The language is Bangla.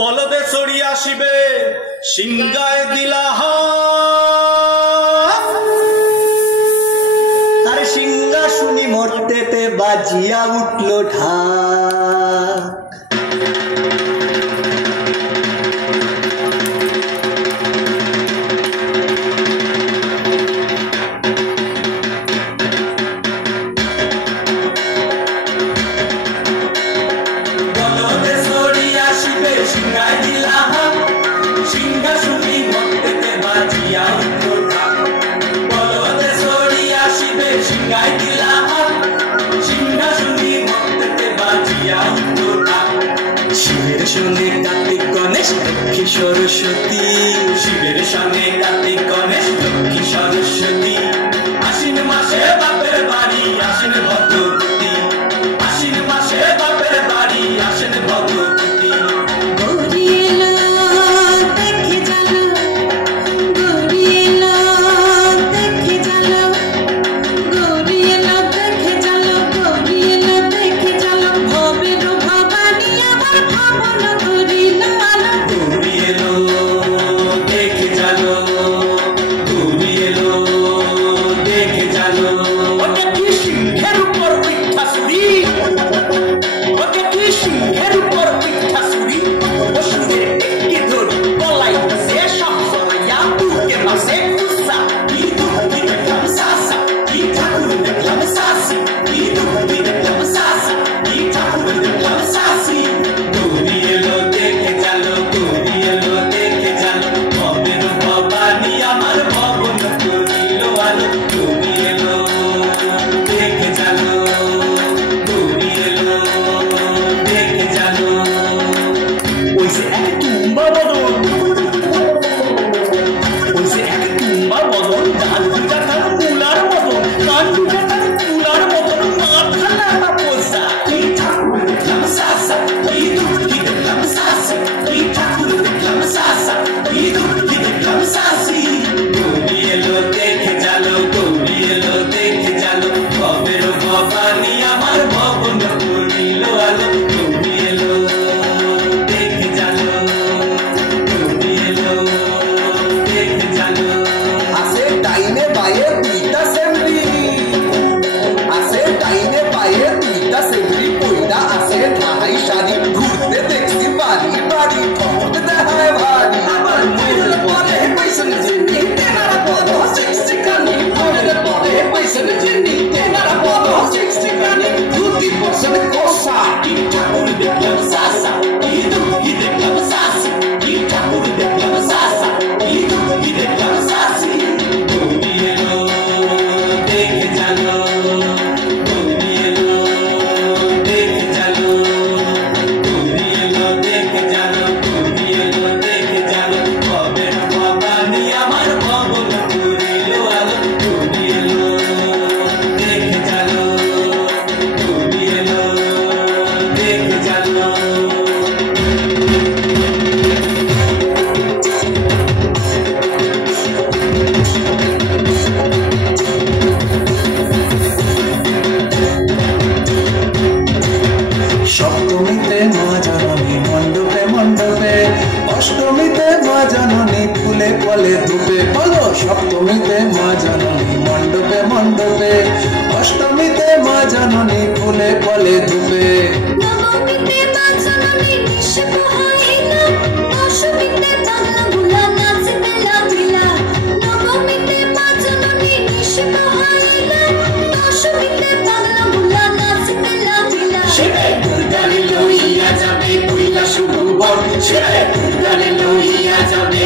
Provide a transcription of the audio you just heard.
বলদে ছড়িয়া শিবে সিংগায় দিলা আর সিংহা শুনি মরতেতে বাজিয়া উঠলো ঢাক। শিবের সঙ্গে কার্তিক গণেশ লক্ষ্মী সরস্বতী, শিবের সঙ্গে কার্তিক গণেশ লক্ষ্মী সরস্বতী, আশ্বিন মাসে বাপের বাড়ি আসেন ভগবতী, আশ্বিন মাসে বাপের বাড়ি আসেন ভগবতী। অষ্টমীতে মা জননী ফুলে ফলে ধূপে, বলো সপ্তমীতে মা জননী মণ্ডপে মণ্ডপে, অষ্টমীতে মা জননী ফুলে ফলে ধূপে, নবমীতে মা জননী নিশে পোহাইলা, দশমীতে বাংলা ভুলা নাচে বেলা বেলা, নবমীতে মা জননী নিশে পোহাইলা, দশমীতে বাংলা ভুলা নাচে বেলা বেলা। শিবে দুর্গারে লইয়া যাবে পয়লা শুভ বর, শিবে দুর্গারে লইয়া যাবে